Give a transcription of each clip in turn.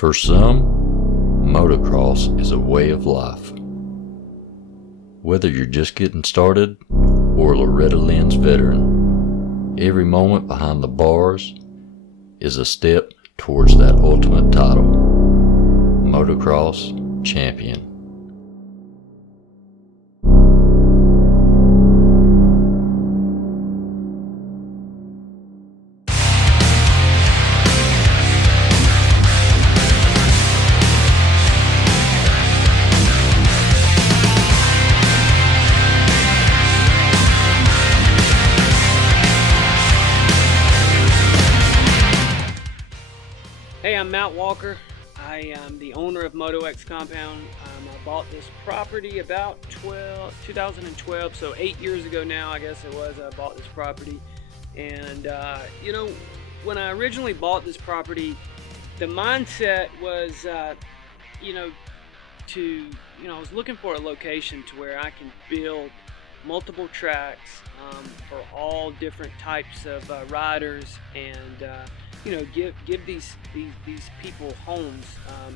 For some, motocross is a way of life. Whether you're just getting started or Loretta Lynn's veteran, every moment behind the bars is a step towards that ultimate title, Motocross Champion. Hey, I'm Matt Walker. I am the owner of MotoX Compound. I bought this property about 2012, so 8 years ago now, I guess it was, I bought this property. And, when I originally bought this property, the mindset was, I was looking for a location to where I can build multiple tracks for all different types of riders and give these people homes, a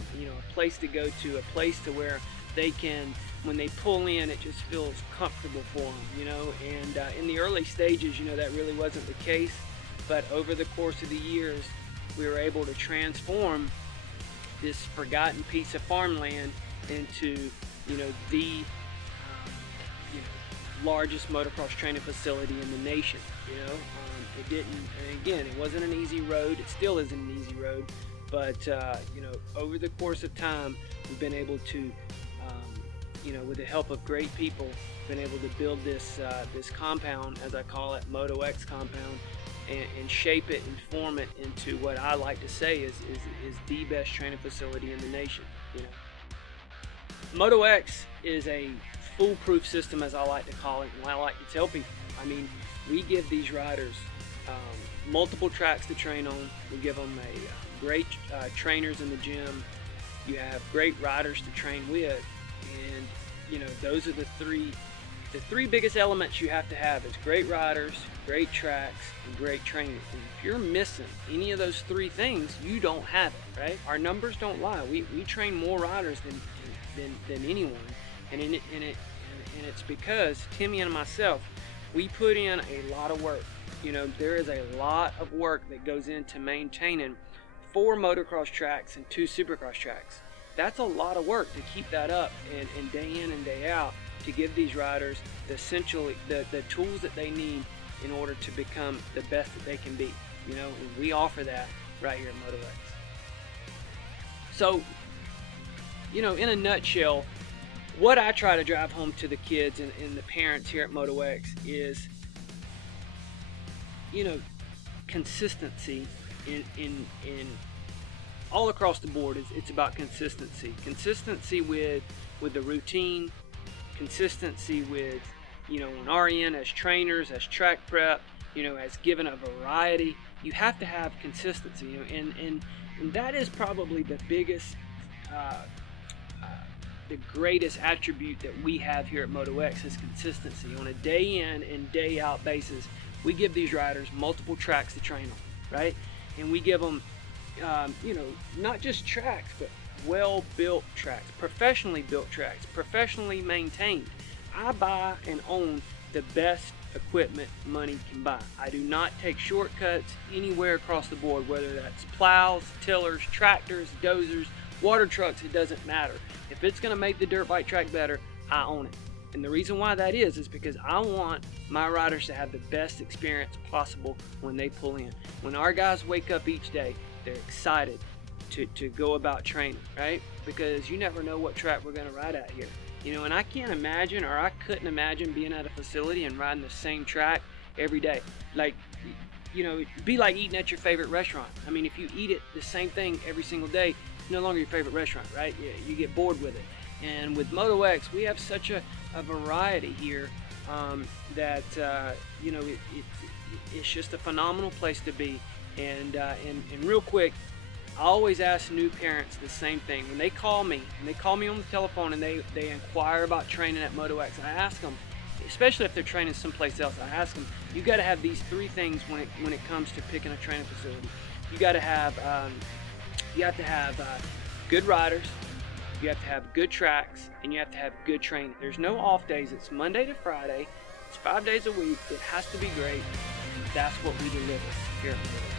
place to go to, a place to where they can, when they pull in, it just feels comfortable for them, and in the early stages, that really wasn't the case, but over the course of the years, we were able to transform this forgotten piece of farmland into, the largest motocross training facility in the nation. It didn't, and again, it wasn't an easy road. It still isn't an easy road, but over the course of time, we've been able to, with the help of great people, been able to build this compound, as I call it, MotoX Compound, and shape it and form it into what I like to say is the best training facility in the nation. MotoX is a foolproof system, as I like to call it, and I like to tell people. I mean, we give these riders multiple tracks to train on. We give them great trainers in the gym. You have great riders to train with, and those are the three biggest elements you have to have: is great riders, great tracks, and great training. And if you're missing any of those three things, you don't have it, right? Our numbers don't lie. We train more riders than anyone, and it's because Timmy and myself, we put in a lot of work. There is a lot of work that goes into maintaining 4 motocross tracks and 2 supercross tracks. That's a lot of work to keep that up and day in and day out, to give these riders the tools that they need in order to become the best that they can be. And we offer that right here at MotoX. So, in a nutshell, what I try to drive home to the kids and the parents here at MotoX is, consistency in all across the board. It's about consistency with the routine, consistency with on our end as trainers, as track prep, as given a variety. You have to have consistency, and that is probably the biggest the greatest attribute that we have here at MotoX is consistency. On a day in and day out basis, we give these riders multiple tracks to train on, right? And we give them, not just tracks, but well-built tracks, professionally built tracks, professionally maintained. I buy and own the best equipment money can buy. I do not take shortcuts anywhere across the board, whether that's plows, tillers, tractors, dozers, water trucks, it doesn't matter. If it's going to make the dirt bike track better, I own it. And the reason why that is because I want my riders to have the best experience possible when they pull in. When our guys wake up each day, they're excited to go about training, right? Because you never know what track we're going to ride at here. And I can't imagine, or I couldn't imagine being at a facility and riding the same track every day. Like, it'd be like eating at your favorite restaurant. I mean, if you eat it the same thing every single day, it's no longer your favorite restaurant, right? You get bored with it. And with MotoX, we have such a variety here that it's just a phenomenal place to be. And real quick, I always ask new parents the same thing. When they call me on the telephone and they inquire about training at MotoX, I ask them, especially if they're training someplace else, I ask them, you got to have these 3 things when it comes to picking a training facility. You got to have You have to have good riders, you have to have good tracks, and you have to have good training. There's no off days. It's Monday to Friday. It's 5 days a week. It has to be great. That's what we deliver here at MotoX.